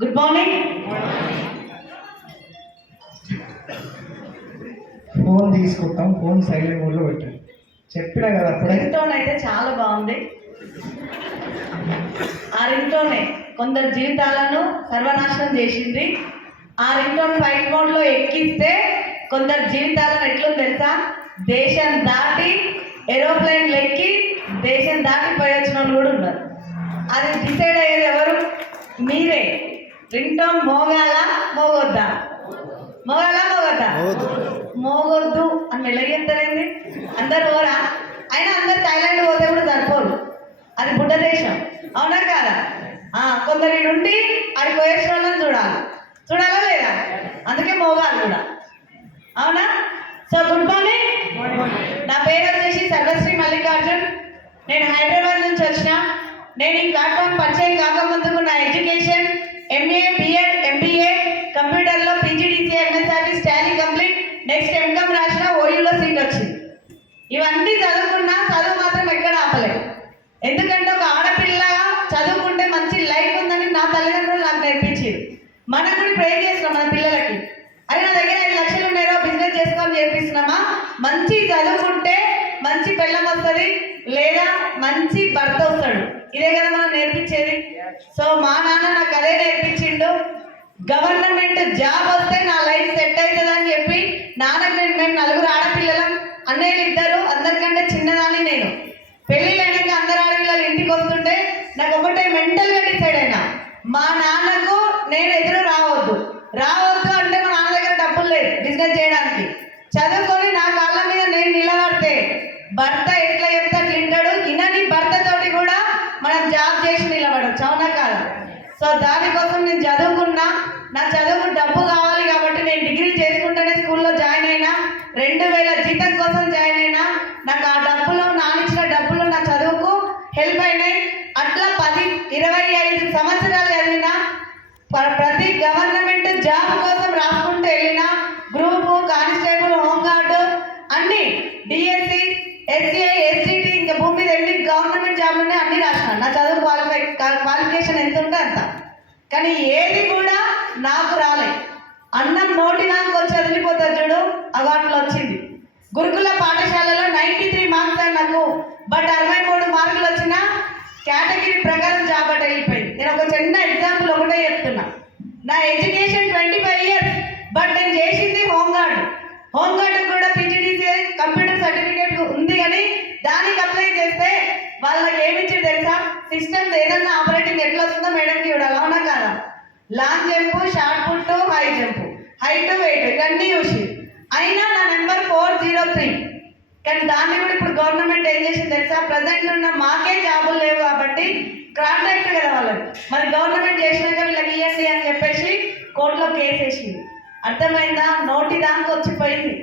Good morning. Phone తీసుకుంటాం, phone silent మోడ్లో పెట్టాం. చెప్పినా కదా అప్పుడే. రింగ్ టోన్ అయితే చాలా బాగుంది. ఆ రింగ్ టోనే కొందరు జీవితాలను సర్వనాశనం చేసింది. ఆ రింగ్ టోన్ ఫైట్ మోడ్లో ఎక్కిస్తే కొందరు జీవితాలను ఎట్లుంది తెలుసా, దేశం దాటి ఏరోప్లేన్లు ఎక్కి దేశం దాటి పోయొచ్చిన వాళ్ళు కూడా ఉన్నారు. అది డిసైడ్ అయ్యేది ఎవరు? మీరే. Ring tone మోగాలా మోగొద్దా? మోగాలా మోగొద్దా? మోగొద్దు అని మెల్లగెత్తలేంది. అందరు ఓరా, అయినా అందరు థాయిలాండ్ పోతే కూడా సరిపోరు. అది బుడ్డ దేశం, అవునా కాదా? కొందరి నుండి అది పోయేసిన వాళ్ళని చూడాలా లేదా? అందుకే మోగాలి కూడా, అవునా? So good morning. నా పేరు వచ్చేసి సర్వశ్రీ మల్లికార్జున్. నేను హైదరాబాద్ నుంచి వచ్చిన. నేను ఈ ప్లాట్ఫామ్ పరిచయం కాకముందుకు నా ఎడ్యుకేషన్ ఎంఏ, బిఎడ్, ఎంబీఏ, కంప్యూటర్లో PGDCA, MSRT, Tally complete. Next MCom రాసిన, ఓయూలో సీట్ వచ్చింది. ఇవన్నీ చదువుకున్నా, చదువు మాత్రం ఎక్కడ ఆపలేదు. ఎందుకంటే ఒక ఆడపిల్లగా చదువుకుంటే మంచి లైఫ్ ఉందని నా తల్లిదండ్రులు నాకు నేర్పించారు. మనం కూడా ప్రే చేస్తున్నాం మన పిల్లలకి. అది నా దగ్గర 5 లక్షలు ఉన్నాయో బిజినెస్ చేసుకొని చేపిస్తున్నామా? మంచి చదువుకుంటే మంచి పెళ్ళం వస్తుంది, లేదా మంచి భర్త వస్తాడు. ఇదే కదా మనం నేర్పించేది. సో మా నాన్న నాకు అదే నేర్పించిండు. గవర్నమెంట్ జాబ్ వస్తే నా లైఫ్ సెట్ అవుతుంది అని చెప్పి నాన్నకు మేము 4 ఆడపిల్లలం. అన్నయ్యలు 2, అందరికంటే చిన్నదాన్ని నేను. పెళ్ళిళ్ళైనాక అందరు ఆడపిల్లలు ఇంటికి వస్తుంటే నాకు ఒకటే మెంటల్గా డిసైడ్ అయినా, మా నాన్నకు నేను ఎదురు రావద్దు అంటే మా నాన్న దగ్గర డబ్బులు లేదు బిజినెస్ చేయడానికి. చదువుకొని నా కాళ్ళ మీద నేను నిలబడితే భర్త ఎట్లా చెప్తే అట్లా వింటాడు. ఇనని భర్తతోటి కూడా మనం జాబ్ చేసి నిలబడచ్చు, అవునా కాదా? సో దానికోసం నేను చదువుకున్నా. నా చదువుకు డబ్బు కావాలి కాబట్టి నేను డిగ్రీ చేసుకుంటేనే స్కూల్లో జాయిన్ అయినా. 2000 జీతం కోసం జాయిన్ అయినా. నాకు ఆ డబ్బులు, నానిచ్చిన డబ్బులు నా చదువుకు హెల్ప్ అయినాయి. అట్లా 25 సంవత్సరాలు చదివిన. ప్రతి గవర్నమెంట్ జాబ్ కోసం రాసుకుంటూ వెళ్ళిన. గ్రూపు, కానిస్టేబుల్, హోంగార్డు అన్ని, డిఎస్సి, ఎస్సీఐ, ఎస్జిటి, ఇంకా భూమి మీద ఎన్ని గవర్నమెంట్ జాబ్లు ఉన్నాయి అన్ని రాసిన. నా చదువు క్వాలిఫికేషన్ ఎంత ఉంటే అంత. కానీ ఏది కూడా నాకు రాలే. అన్నం నోటి నాకు వచ్చి వదిలిపోతుంది చూడు, అవార్డులో వచ్చింది. గురుకుల పాఠశాలలో 93 మార్క్స్ అని నాకు, బట్ 63 మార్కులు వచ్చిన కేటగిరీ ప్రకారం జాబ్ అట్ వెళ్ళిపోయింది. నేను ఒక చిన్న ఎగ్జాంపుల్ ఒకటే చెప్తున్నా. నా ఎడ్యుకేషన్ 25 ఇయర్స్, బట్ నేను చేసింది హోంగార్డ్ కూడా పీజీడీసీఏ కంప్యూటర్ సర్టిఫికేట్ ఉంది. అని దానికి అప్లై చేస్తే వాళ్ళకి ఏమిచ్చి తెలుసా, సిస్టమ్ ఏదన్నా ఆపరేటింగ్ ఎట్లా వస్తుందో మేడంకి చూడాలి, అవునా కాదా? Long jump, shot put, high jump, height, weight ఇవన్నీ చూసి అయినా నా నెంబర్ 403. కానీ దాన్ని కూడా ఇప్పుడు గవర్నమెంట్ ఏం చేసింది తెలుసా, ప్రజెంట్ ఉన్న మాకే జాబులు లేవు కాబట్టి కాంట్రాక్ట్ కదా వాళ్ళకి, మరి గవర్నమెంట్ చేసినాక వీళ్ళకి ఇవ్వండి అని చెప్పేసి కోర్టులో కేసు వేసింది. అర్థమైందా? నోటి దానికి వచ్చిపోయింది.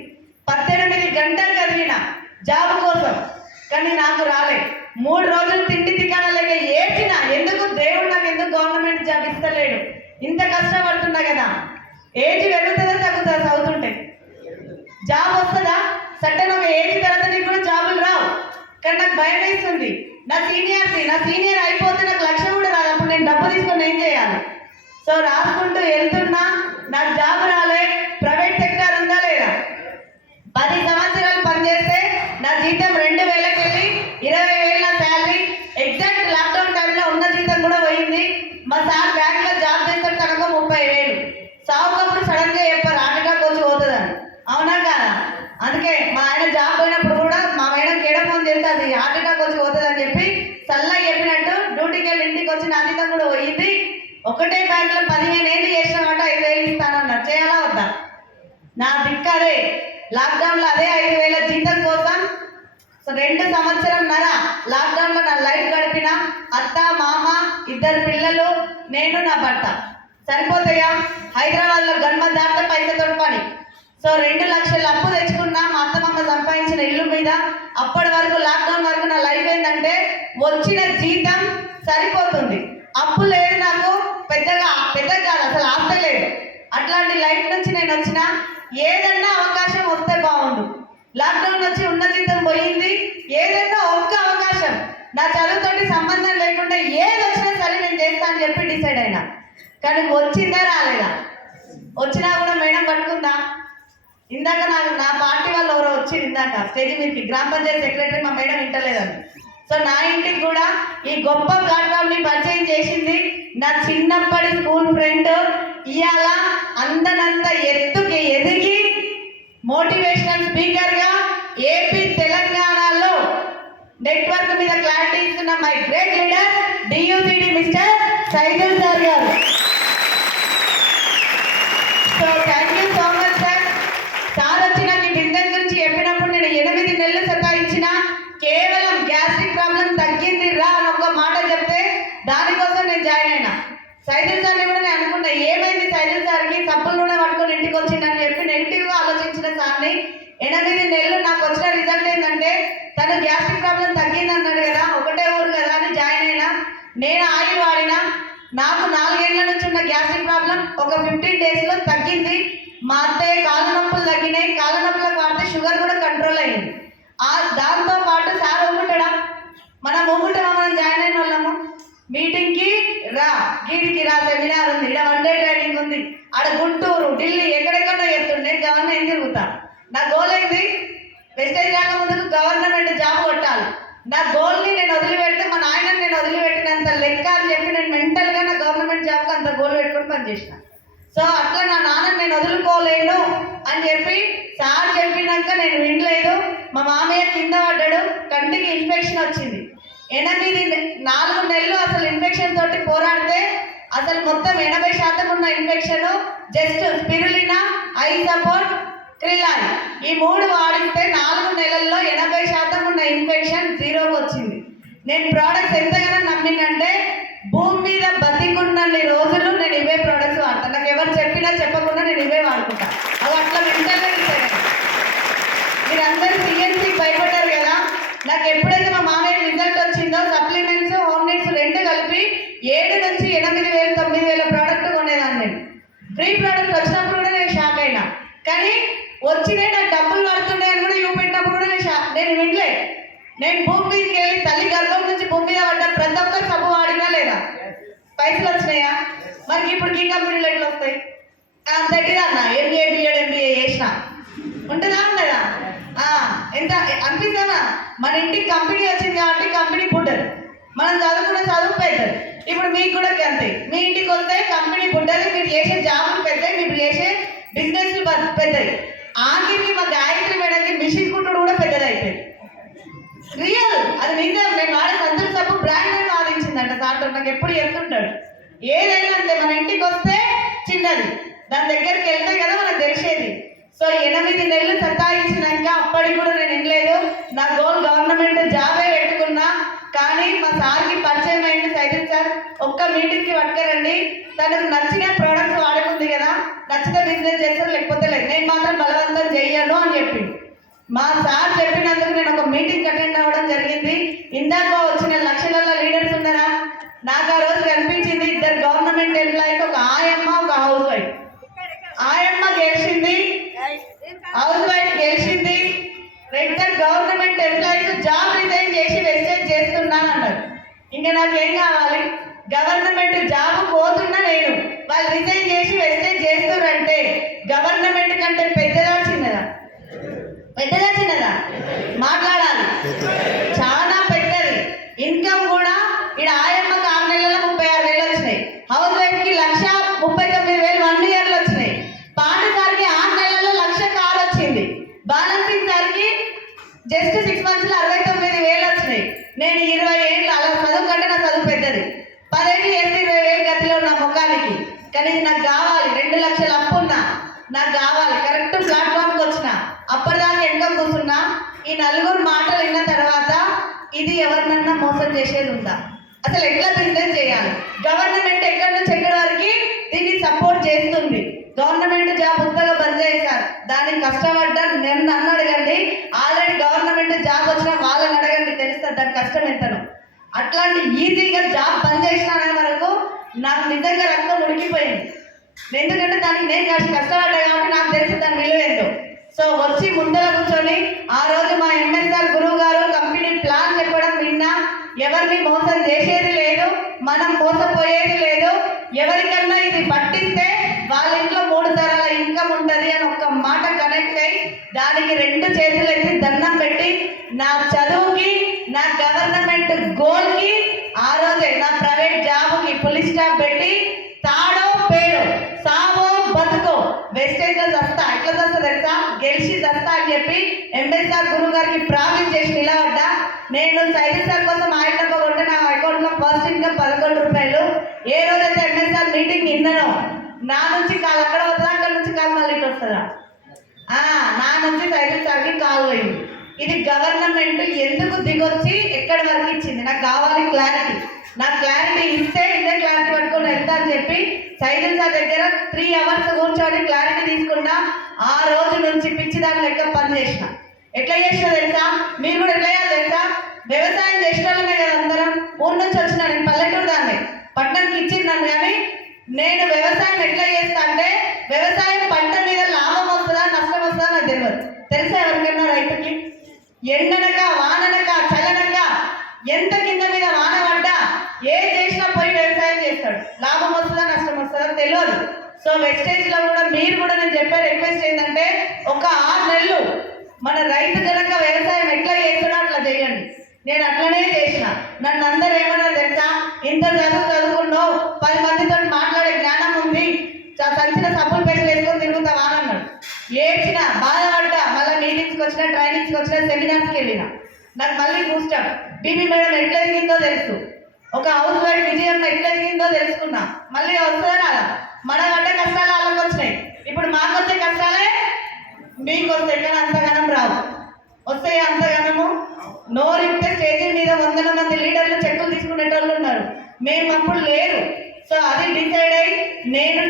18 గంటలు చదివిన జాబ్ కోసం, కానీ నాకు రాలే. 3 రోజులు తిండి తికానలేక ఏడ్చిన. ఎందుకు దేవుడు నాకు ఎందుకు గవర్నమెంట్ జాబ్ ఇస్తలేడు? ఇంత కష్టపడుతున్నా కదా. ఏజ్ పెరుగుతుందా తగ్గుతుందా? చదువుతుంటే జాబ్ వస్తుందా? సడన్ ఒక ఏజ్ తర్వాత నీకు కూడా జాబులు రావు. కానీ నాకు భయం వేస్తుంది. నా సీనియర్ అయిపోతే నాకు లక్ష్యం కూడా రాదు. అప్పుడు నేను డబ్బు తీసుకొని ఏం చేయాలి? సో రాసుకుంటూ వెళ్తున్నా, నాకు జాబ్ రాలే. ప్రైవేట్ సెక్టర్ ఉందా లేదా? 10 సంవత్సరాలు పనిచేస్తే నా జీతం 2000కి వెళ్ళి 20,000 నా శాలరీ. ఎగ్జాక్ట్ లాక్డౌన్ టైంలో ఉన్న జీతం కూడా పోయింది. మా సార్ బ్యాంక్లో జాబ్ చేస్తాడు, కనుక 30,000. సాగుకప్పుడు సడన్గా చెప్పారు హార్ట్ అటాక్ వచ్చి పోతుందని, అవునా కాదా? అందుకే మా ఆయన జాబ్ పోయినప్పుడు కూడా మా మేడం కేడ ఫోన్ చేస్తే అది హార్ట్ అటాక్ వచ్చి పోతుంది అని చెప్పి చల్లగా చెప్పినట్టు డ్యూటీకి వెళ్ళి ఇంటికి వచ్చి నా జీతం కూడా పోయింది. ఒకటే బ్యాంకులో 15 ఏళ్ళు చేసిన మాట 5,000 ఇస్తానన్నారు. చేయాలా వద్దా? నా దిక్కు అదే. లాక్డౌన్లో అదే 5,000 జీతం కోసం 2 సంవత్సరంన్నర లాక్డౌన్లో నా లైఫ్ గడిపిన. అత్త, మామ, 2 పిల్లలు, నేను, నా భర్త. సరిపోతాయా? హైదరాబాద్లో గన్మ దాటితే పైసతో పని. సో 2 లక్షలు అప్పు తెచ్చుకున్నా మా అత్తమ్మ సంపాదించిన ఇల్లు మీద. అప్పటి వరకు లాక్డౌన్ వరకు నా లైఫ్ ఏంటంటే వచ్చిన జీతం సరిపోతుంది, అప్పు లేదు నాకు. పెద్దగా కాదు, అసలు ఆస్తి లేదు. అట్లాంటి లైఫ్ నుంచి నేను వచ్చిన. ఏదన్నా అవకాశం వస్తే బాగుండు. లాక్డౌన్ వచ్చి ఉన్న జీతం పోయింది. ఏదైనా ఒక్క అవకాశం నా చదువుతోటి సంబంధం లేకుండా ఏది వచ్చినా సరే నేను చేస్తా అని చెప్పి డిసైడ్ అయినా. కానీ వచ్చిందా రాలేదా? వచ్చినా కూడా మేడం పట్టుకుందా? ఇందాక నా పార్టీ వాళ్ళు ఎవరో వచ్చి ఇందాక స్టేజ్ మీదకి గ్రామ పంచాయతీ సెక్రటరీ మా మేడం వింటలేదని. సో నా ఇంటికి కూడా ఈ గొప్ప ప్లాట్ఫామ్ని పరిచయం చేసింది నా చిన్నప్పటి స్కూల్ ఫ్రెండ్. ఇవాళ అందనంత ఎత్తుకి ఎదిగి మోటివేషనల్ స్పీకర్గా ఏపీ తెలంగాణలో నెట్వర్క్ మీద క్లారిటీ ఇస్తున్న my great leader DUCD mister Saidul sir గారు. So thank you so much sir. Sir వచ్చి నాకు ఈ బిజినెస్ గురించి చెప్పినప్పుడు నేను 8 నెలలు సతాయించిన కేవలం గ్యాస్ట్రిక్ ప్రాబ్లం తగ్గింది రా అని ఒక మాట చెప్తే దానికోసం నేను జాయిన్ అయినా. సైదుల్ సార్ని కూడా నేను అనుకున్నా ఏమైంది సైదుల్ సార్కి సబ్బులు కూడా పట్టుకొని ఇంటికి వచ్చిందని చెప్పి నెగిటివ్గా ఆలోచించిన సార్ని 8 నెలలు నాకు వచ్చిన రిజల్ట్ ఏంటంటే తను గ్యాస్ట్రిక్ ప్రాబ్లం తగ్గింది అన్నాడు కదా, ఒకటే ఊరు కదా అని జాయిన్ అయినా. నేను ఆయిల్ వాడినా, నాకు 4 ఏళ్ల నుంచి ఉన్న గ్యాస్ట్రిక్ ప్రాబ్లం ఒక 15 డేస్లో తగ్గింది. మా అత్తయ్య కాళ్ళ నొప్పులు తగ్గినాయి, కాళ్ళ నొప్పులకు వాడితే షుగర్ కూడా కంట్రోల్ అయింది. దాంతో పాటు సార్ ఊగుంటాడా, మనం ఊగుంటామా? మనం జాయిన్ అయిన వాళ్ళము మీటింగ్కి రా, గీడికి రా, సెమినార్ ఉంది, ఇక్కడ 1 డే ట్రైనింగ్ ఉంది, ఆడ గుంటూరు ఢిల్లీ ఎక్కడెక్కడో చెప్తుండే. నేను గవర్నమెంట్ తిరుగుతా. నా గోల్ ఏంటి? వెస్టేజ్ రాకముందుకు గవర్నమెంట్ జాబ్ కొట్టాలి. నా గోల్ని నేను వదిలిపెడితే మా నాయనని నేను వదిలిపెట్టినంత లెక్క అని చెప్పి నేను మెంటల్గా నా గవర్నమెంట్ జాబ్కి అంత గోల్ పెట్టుకొని పనిచేసిన. సో అట్లా నా నాన్నని నేను వదులుకోలేను అని చెప్పి సార్ చెప్పినాక నేను వినలేదు. మా మామయ్య కింద పడ్డాడు, కంటికి ఇన్ఫెక్షన్ వచ్చింది. 4 నెలలు అసలు ఇన్ఫెక్షన్ తోటి పోరాడితే అసలు మొత్తం 80% ఉన్న infection just spirulina, eye support, క్రిలాన్ ఈ 3 వాడిస్తే 4 నెలల్లో 80% ఉన్న ఇన్ఫెక్షన్ జీరోకి వచ్చింది. నేను ప్రోడక్ట్స్ ఎంతగానో నమ్మినంటే భూమి మీద బతికున్నన్ని రోజులు నేను ఇవే ప్రోడక్ట్స్ వాడతాను. నాకు ఎవరు చెప్పినా చెప్పకుండా నేను ఇవే వాడుకుంటా. అవి అట్లా వింటనే ఉంటాయి. మీరందరూ సిఎన్సీ భయపడ్డారు కదా. నాకు ఎప్పుడైతే మా మామయ్య రిజల్ట్ వచ్చిందో సప్లిమెంట్స్, హోమ్ నీడ్స్ 2 కలిపి 7 నుంచి 8,000 9,000 ప్రోడక్ట్ కొనేదాన్ని నేను. ఫ్రీ ప్రోడక్ట్ వచ్చినప్పుడు కూడా నేను షాక్ అయినా. కానీ వచ్చినే నాకు డబ్బులు పడుతుండే అని కూడా చూపెట్టినప్పుడు కూడా నేను వినలే. నేను భూమి మీదకి వెళ్ళి తల్లి గర్భం నుంచి భూమి మీద పడ్డ ప్రతి ఒక్కరు సబ్బు వాడినా లేదా? పైసలు వచ్చినాయా? మరి ఇప్పుడు ఈ కంపెనీలు ఎట్లా వస్తాయి? అంతటిదా అన్న ఎంబీఏ బిఎడ్ ఎంబీఏ చేసిన ఉంటుందా ఉండదా? ఎంత అనిపిస్తుందా? మన ఇంటికి కంపెనీ వచ్చింది కాబట్టి కంపెనీ పుట్టదు, మనం చదువుకున్న చదువు పెద్దది. ఇప్పుడు మీకు కూడా అంతే, మీ ఇంటికి వస్తే కంపెనీ పుట్టది, మీరు చేసే జాబులు పెద్దవి, మీరు చేసే బిజినెస్ పెద్దవి. ఆఖరికి మా గాయత్రి మేడకి మిషన్ కుట్టుడు కూడా పెద్దది అయిపోయింది. రియల్, అది నిజం. నేను వాడే సంతూర్ సబ్బు బ్రాండ్ వాదించిందంట సార్తో, నాకు ఎప్పుడు చెప్తుంటాడు. ఏదైనా అంతే, మన ఇంటికి వస్తే చిన్నది, దాని దగ్గరికి వెళ్తే కదా మనకు తెలిసేది. సో 8 నెలలు సతాయించినాక అప్పటికి కూడా నేను వినలేదు. నా గోల్ గవర్నమెంట్ జాబే పెట్టుకున్నా. కానీ మా సార్కి పరిచయం అయింది సైదుల్ సార్, ఒక్క మీటింగ్కి పట్టుకరండి, తనకు నచ్చిన ప్రోడక్ట్స్ వాడుకుంది కదా, నచ్చితే బిజినెస్ చేస్తారు, లేకపోతే లేదు, నేను మాత్రం బలవంతం చెయ్యను అని చెప్పింది. మా సార్ చెప్పినందుకు నేను ఒక మీటింగ్ అటెండ్ అవ్వడం జరిగింది. ఇందాక వచ్చిన లక్షల లీడర్స్ ఉన్నారా? నాకు ఆ రోజు కనిపించింది 2 గవర్నమెంట్ ఎంప్లాయీస్, ఒక ఆయమ్మ, ఒక హౌస్ వైఫ్. ఆయమ్మ గెలిచింది, హౌస్ వైఫ్ గెలిచింది. 2 గవర్నమెంట్ ఎంప్లాయీస్ జాబ్ రిజైన్ చేసి వెస్టేజ్ చేస్తున్నాను అన్నారు. ఇంకా నాకేం కావాలి? గవర్నమెంట్ జాబ్ పోతున్నా నేను, వాళ్ళు రిజైన్ చేసి వెస్టేజ్ చేస్తున్నారంటే గవర్నమెంట్ కంటే పెద్దదా చిన్నదా? పెద్దదా చిన్నదా? మాట్లాడాలి. చాలా పెద్దది. ఇన్కమ్ కూడా ఇక్కడ ఆయమ్మకి 6 నెలల 36,000 వచ్చినాయి, హౌస్ వైఫ్కి 1,39,000 1 ఇయర్లో వచ్చినాయి, పాండు సార్కి 6 నెలల్లో 1,00,000 కారు వచ్చింది, బాలన్సింగ్ సార్కి జస్ట్ 6 మంత్స్లో 69,000 వచ్చినాయి. నేను 20 ఏళ్ళు అలా చదువు కంటే నా చదువు పెద్దది. 10 ఏళ్ళు చేస్తే 20,000 గతిలో నా ముఖానికి. కానీ నాకు కావాలి, 2 లక్షల అప్పు ఉన్నా, నాకు కావాలి. కరెక్ట్ ప్లాట్ఫామ్కి వచ్చిన, అప్పటిదాకా వెనుక కూర్చున్నా. ఈ 4 మాటలు విన్న తర్వాత ఇది ఎవరినన్నా మోసం చేసేది ఉందా? అసలు ఎట్లా బిజినెస్ చేయాలి? గవర్నమెంట్ ఎక్కడి నుంచి ఎక్కడి వరకు దీన్ని సపోర్ట్ చేస్తుంది. గవర్నమెంట్ జాబ్ ఉత్తగా బంద్ చేశారు, దానికి కష్టపడ్డా నన్ను అడగండి. ఆల్రెడీ గవర్నమెంట్ జాబ్ వచ్చిన వాళ్ళని అడగండి, తెలుస్తుంది దాని కష్టం ఎంతనో. అట్లాంటి ఈజీగా జాబ్ బంద్ చేసిన వరకు నాకు నిజంగా రక్తం ఉడికిపోయింది. ఎందుకంటే దానికి నేను కష్టపడ్డా కాబట్టి నాకు తెలిసి దాని విలువ ఏంటో. సో వచ్చి ముందర కూర్చొని ఆ రోజు మా ఎంఎస్ఆర్ గురువు గారు కంపెనీ ప్లాన్ చెప్పడం విన్నా. ఎవరిని మోసం చేసేది లేదు, మనం మోసపోయేది లేదు. ఎవరికన్నా ఇది పట్టిస్తే వాళ్ళ ఇంట్లో 3 తరాల ఇన్కమ్ ఉంటుంది అని ఒక్క మాట కనెక్ట్ అయ్యి దానికి 2 చేతులు ఎత్తి దండం పెట్టి నా చదువుకి నా గవర్నమెంట్ గోల్కి ఆ రోజే నా ప్రైవేట్ జాబ్కి పులి స్టాప్ పెట్టి తాడో పేడో సావో బతుకో వెస్టేజ్లో చస్తా ఎట్లా చస్తా తెలుసా గెలిచి చస్తా అని చెప్పి ఎంఎస్ఆర్ గురువు గారికి ప్రామిస్ చేసి నిలబడ్డా. నేను సైనిక్ సార్ కోసం ఆయన కొట్టే నా అకౌంట్లో ఫస్ట్ ఇన్కమ్ 11 రూపాయలు. ఏ రోజైతే ఎంఎస్ఆర్ మీటింగ్ విన్నానో నా నుంచి కాల్ అక్కడ వస్తుందా అక్కడ నుంచి కాల్ మళ్ళీ ఇటు వస్తుందా నా నుంచి సైనిక్ సార్కి కాల్ పోయింది. ఇది గవర్నమెంట్ ఎందుకు దిగొచ్చి ఎక్కడి వరకు ఇచ్చింది నాకు కావాలి క్లారిటీ. నాకు క్లారిటీ ఇస్తే ఇదే క్లారిటీ పట్టుకొని వెళ్తా అని చెప్పి సైనిక్ సార్ దగ్గర 3 అవర్స్ కూర్చొని క్లారిటీ తీసుకున్నా. ఆ రోజు నుంచి పిచ్చి దాని లెక్క పని చేసిన. ఎట్లా చేసినా తెలుసా, మీరు కూడా ఎట్లా చేయాలి తెలుసా, వ్యవసాయం చేసిన వాళ్ళనే కదా అందరం. ఊరు నుంచి వచ్చిన నేను పల్లెటూరు దాన్ని పట్టణంకి ఇచ్చిందాన్ని. కానీ నేను వ్యవసాయం ఎట్లా చేస్తా అంటే వ్యవసాయం పంట మీద లాభం వస్తుందా నష్టం వస్తుందా నాకు తెలియదు. తెలుసా ఎవరికైనా రైతుకి ఎండనక వాననక చల్లనక ఎంత కింద మీద వాన పడ్డా ఏ చేసినా పోయి వ్యవసాయం చేస్తాడు. లాభం వస్తుందా నష్టం వస్తుందా తెలియదు. సో వెస్టేజ్లో కూడా మీరు కూడా నేను చెప్పే రిక్వెస్ట్ ఏంటంటే ఒక 6 నెలలు మన రైతు కనుక వ్యవసాయం ఎట్లా చేస్తాడో అట్లా చేయండి. నేను అట్లనే చేసిన. నన్ను అందరూ ఏమన్నారు తెలుసా, ఇంత చదువుకున్నావు 10 మందితో మాట్లాడే జ్ఞానం ఉంది, సంచిన సబ్బులు పెట్టి వేసుకొని తిరుగుతావా అని అన్నాడు. ఏడ్చిన బాధపడ్డా. మళ్ళీ మీటింగ్స్కి వచ్చిన ట్రైనింగ్స్కి వచ్చిన సెమినార్స్కి వెళ్ళిన. నాకు మళ్ళీ బూస్టర్ బీబీ మేడం ఎట్లా ఎదిగిందో తెలుసు, ఒక హౌస్ వైఫ్ విజయం ఎట్లా ఎదిగిందో తెలుసుకున్నా. మళ్ళీ వస్తుందా రాదా, మన పడ్డ కష్టాలు వాళ్ళకి వచ్చినాయి, ఇప్పుడు మాకు వచ్చే కష్టాలే మీకు వస్తాయి. కానీ అంతగానం రావు, వస్తాయి అంతగానము. నోరిస్తే స్టేజీ మీద 100 మంది లీడర్లు చెక్కులు తీసుకునేటోళ్ళు ఉన్నారు, మేము అప్పుడు లేరు. సో అది డిసైడ్ అయ్యి నేను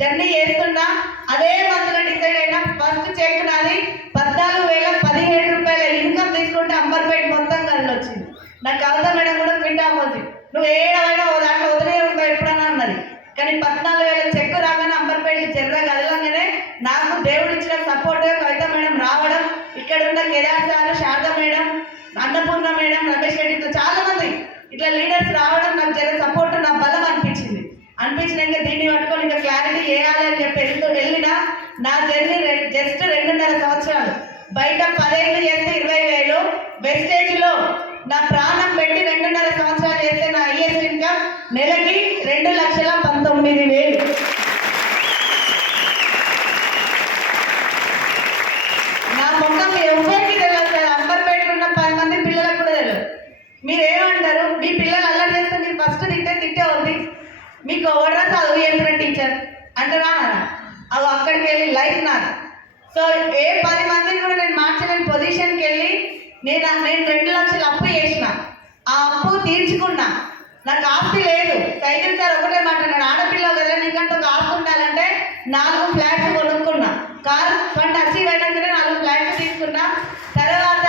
జర్నీ చేస్తున్నా. అదే మంత్లో డిసైడ్ అయినా ఫస్ట్ చెక్ నాది 14,017 రూపాయల ఇన్కమ్ తీసుకుంటే అంబర్పేట మొత్తం కలిసి వచ్చింది. నాకు కవిత మేడం కూడా క్విట్ ఆపోజిట్, నువ్వు ఏడవైనా దాంట్లో వదిలే ఉంటావు ఎప్పుడన్నా అన్నది. కానీ 14,000 చెక్కు రాగానే అంబర్పేట జర్ర కదలంగానే నాకు దేవుడు ఇచ్చిన సపోర్ట్ కవిత మేడం రావడం, ఇక్కడ ఉన్న Kedar sir, Sharada madam, Annapurna madam, Ramesh రెడ్డితో చాలా మంది ఇట్లా లీడర్స్ రావడం నాకు జర సపోర్ట్ నా బలం అనిపించింది. అనిపించినాక దీన్ని పట్టుకొని ఇంకా క్లారిటీ చేయాలి అని చెప్పి వెళ్ళినా. నా జర్నీ జస్ట్ 2.5 సంవత్సరాలు. బయట 10 ఏళ్ళు చేస్తే 20,000, వెస్టేజ్లో నా ప్రాణం పెట్టి 2.5 సంవత్సరాలు చేస్తే నా ఐఎస్ ఇన్కమ్ నెలకి 2,19,000. నా ముఖం ఎవరికి తెలియదు సార్. అంబర్పేటలో ఉన్న 10 మంది పిల్లలకు కూడా తెలియదు. మీరేమంటారు, మీ పిల్లలు అల్లరి చేస్తే మీరు ఫస్ట్ తిట్టే ఉంది, మీకు ఎవడరా చదువు చెప్పిన టీచర్ అంటారా? అవి అక్కడికి వెళ్ళి లైఫ్ నాది. సో ఏ 10 మందిని కూడా నేను మార్చలేని పొజిషన్కి వెళ్ళి నేను 2 లక్షలు అప్పు చేసిన. ఆ అప్పు తీర్చుకున్నా. నాకు ఆస్తి లేదు. సైకిల్ సార్ ఒకటే మాట్లాడాడు, ఆడపిల్ల కదా నీకంటే ఒక ఆస్తి ఉండాలంటే 4 ఫ్లాట్స్ కొనుక్కున్నా. కార్ ఫండ్ అచీవ్ అయినాకనే 4 ఫ్లాట్స్ తీసుకున్నా. తర్వాత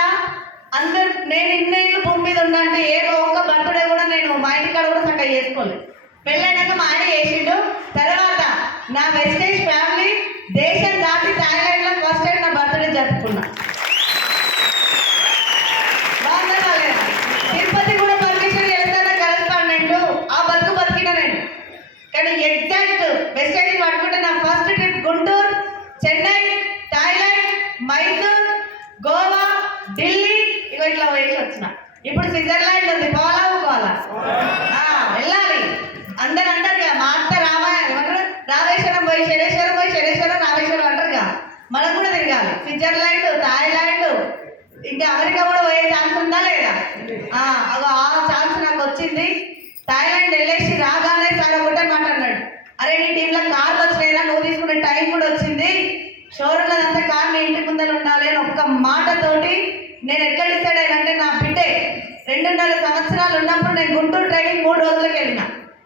అందరు నేను ఇన్నేళ్ళు భూమి మీద ఉన్నా అంటే ఏ ఒక్క బర్త్డే కూడా నేను మా ఇంటికాడ కూడా చక్కగా చేసుకోలేదు. పెళ్ళైనాక మా ఆయన చేసిండు. తర్వాత నా వెస్టేజ్ ఫ్యామిలీ దేశం దాటి థాయిలాండ్లో ఫస్ట్ టైం నా బర్త్డే జరుపుకున్నా. బాగుందా లేదా? తిరుపతి కూడా పర్మిషన్ చేస్తాను కరెస్పాండెంట్. ఆ బతికిన నేను. కానీ ఎగ్జాక్ట్ వెస్టేజ్ పట్టుకుంటే నా first trip Guntur, Chennai, Thailand, Mysore, Goa, Delhi ఇట్లా వేసి వచ్చిన. ఇప్పుడు స్విట్జర్లాండ్ ఉంది, పోవాలా వెళ్ళాలి. అందరు అంటారు కదా, మా అత్త రామేశ్వరం పోయి శనేశ్వరం రామేశ్వరం అంటారు కదా, మనం కూడా తిరగాలి. స్విట్జర్లాండ్, థాయిలాండ్, ఇంకా అమెరికా కూడా పోయే ఛాన్స్ ఉందా లేదా? ఆ ఛాన్స్ నాకు వచ్చింది. థాయిలాండ్ వెళ్ళేసి రాగానే సార్ ఒకటే మాట్లాడినాడు, అరే నీ టీంలో కార్లు వచ్చినాయినా, నువ్వు తీసుకునే టైం కూడా వచ్చింది, షోరూమ్లో అంతా కార్ నీ ఇంటి ముందర ఉండాలి అని ఒక్క మాటతోటి నేను ఎట్లా డిసైడ్ అయ్యానంటే నా బిడ్డే 2.5 సంవత్సరాలు ఉన్నప్పుడు నేను గుంటూరు ట్రైనింగ్ 3 రోజులకు వెళ్ళిన.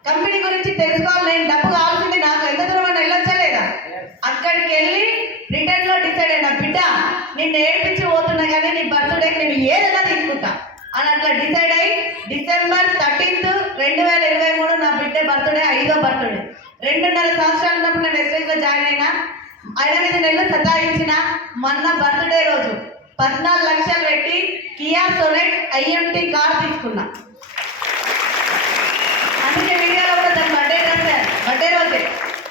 కంపెనీ గురించి తెలుసుకోవాలి, నేను డబ్బు కావాల్సింది, నాకు ఎంత దూరం అని వెళ్ళొచ్చా లేదా? అక్కడికి వెళ్ళి రిటర్న్లో డిసైడ్ అయినా, బిడ్డ నిన్ను ఏడిపించి పోతున్నా కానీ నీ బర్త్డేకి నేను ఏదైనా తీసుకుంటా అని అట్లా డిసైడ్ అయ్యి December 13th, 2023 నా బిడ్డ బర్త్డే, 5వ బర్త్డే. 2.5 సంవత్సరాలు ఉన్నప్పుడు నేను వెస్టేజ్లో జాయిన్ అయినా. 5 నెలలు సతాయించిన. మొన్న బర్త్డే రోజు 14 లక్షలు పెట్టి కియా సొనెట్ IMT కార్ తీసుకున్నా. అందుకే వీడియోలో కూడా దాని బర్త్డే బర్త్డే రోజే.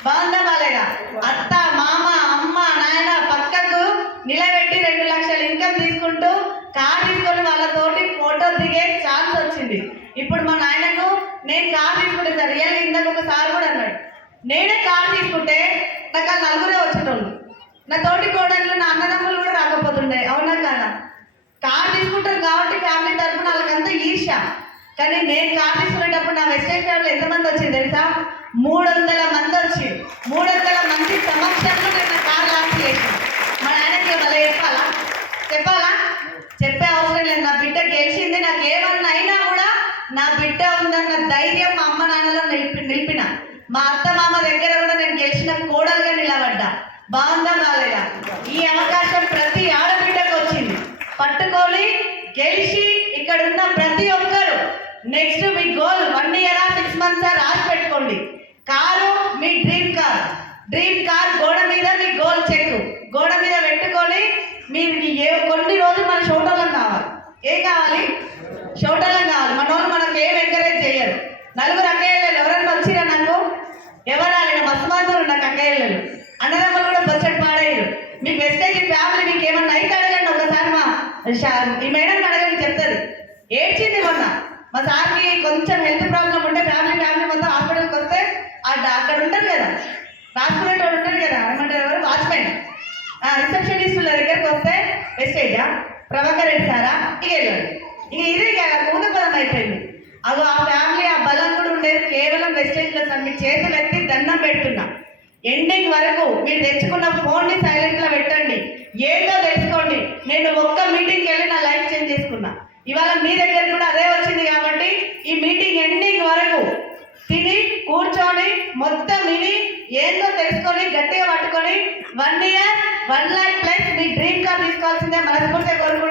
బాగుందా బాలేదా? అత్త మామ అమ్మ నాయన పక్కకు నిలబెట్టి 2 లక్షల ఇన్కమ్ తీసుకుంటూ కార్ తీసుకొని వాళ్ళతోటి ఫోటో దిగే ఛాన్స్ వచ్చింది. ఇప్పుడు మా నాయనకు నేను కార్ తీసుకుంటే సార్ రియల్ ఇందాక ఒక సార్ కూడా అన్నాడు, నేనే కార్ తీసుకుంటే నాకు ఆ నలుగురే వచ్చేటోళ్ళు, నా తోటి కోడళ్ళు నా అన్నదమ్ములు కూడా రాకపోతుండే. అవునా కదా? కార్ తీసుకుంటారు కాబట్టి ఫ్యామిలీ తరఫున వాళ్ళకంతా ఈర్ష. కానీ నేను కార్ తీసుకునేటప్పుడు నా వెస్టేజ్ ఫ్యామిలీ ఎంతమంది వచ్చింది తెలుసా? 300 మంది వచ్చి 300 మంది సమక్షంలో నేను నా కార్ లాంచ్ చేసాను. మా నాయనకి మళ్ళీ చెప్పాలా? చెప్పే అవసరం లేదు. నా బిడ్డ గెలిచింది, నాకు ఏమన్నా అయినా కూడా నా బిడ్డ ఉందన్న ధైర్యం మా అమ్మ నాన్నలో నిలిపిన. మా అత్త మామ దగ్గర కూడా నేను గెలిచిన కోడలుగా నిలబడ్డా. బాగుందా బాలేదా? ఈ అవకాశం ప్రతి ఆడబిడ్డకు వచ్చింది. పట్టుకొని గెలిచి ఇక్కడ ఉన్న ప్రతి ఒక్కరు నెక్స్ట్ మీ గోల్ 1 ఇయర్ 6 మంత్స్ రాసి పెట్టుకోండి. కారు మీ డ్రీమ్ కార్ గోడ మీద మీ గోల్ చెక్ గోడ మీద పెట్టుకొని మీరు కొన్ని రోజులు మన షోటోలం కావాలి. ఏం కావాలి? షోటోలం కావాలి. మన వాళ్ళు మనకు ఏం ఎంకరేజ్ చేయరు. నలుగురు అక్కయ్యలు ఎవరన్నా వచ్చిరా నాకు? ఎవరు రాలేదు. మస్తు మంది నాకు అక్కయ్యలు, అన్నదమ్ములు కూడా బొచ్చటి పాడయ్యారు. మీ వెస్టేజ్ ఫ్యామిలీ మీకు ఏమన్నా అయితే అడగండి ఒకసారి. ఈ మేడం అడగండి, చెప్తారు. ఏడ్చింది మొన్న మా సార్కి కొంచెం హెల్త్ ప్రాబ్లం ఉంటే ఫ్యామిలీ మొత్తం హాస్పిటల్కి వస్తే అక్కడ ఉంటారు కదా, రాసుకునేటోళ్ళు ఉంటారు కదా, ఏమంటారు ఎవరు, వాచ్మెన్ రిసెప్షనిస్టుల దగ్గరికి వస్తే వెస్టేజా ప్రభాకర్ రెడ్డి సారా ఇక ఇదే కదా మూల పదం అయిపోయింది. అది ఆ ఫ్యామిలీ ఆ బలం కూడా ఉండేది కేవలం వెస్టేజ్లో సార్. మీ చేతులు ఎత్తి దండం పెడుతున్నా. ఎండింగ్ వరకు మీరు తెచ్చుకున్న ఫోన్ని సైలెంట్లో పెట్టండి. ఏదో తెలుసుకోండి. నేను ఒక్క మీటింగ్కి వెళ్ళి నా లైఫ్ చేంజ్ చేసుకున్నా. ఇవాళ మీ దగ్గర కూడా అదే వచ్చింది కాబట్టి ఈ మీటింగ్ ఎండింగ్ వరకు తిని కూర్చొని మొత్తం విని ఏందో తెలుసుకొని గట్టిగా పట్టుకొని 1 ఇయర్ 1 lakh ప్లస్ మీ డ్రీమ్ కార్ తీసుకోవాల్సిందే మనస్ఫూర్తిగా కోరుకుంటున్నాను.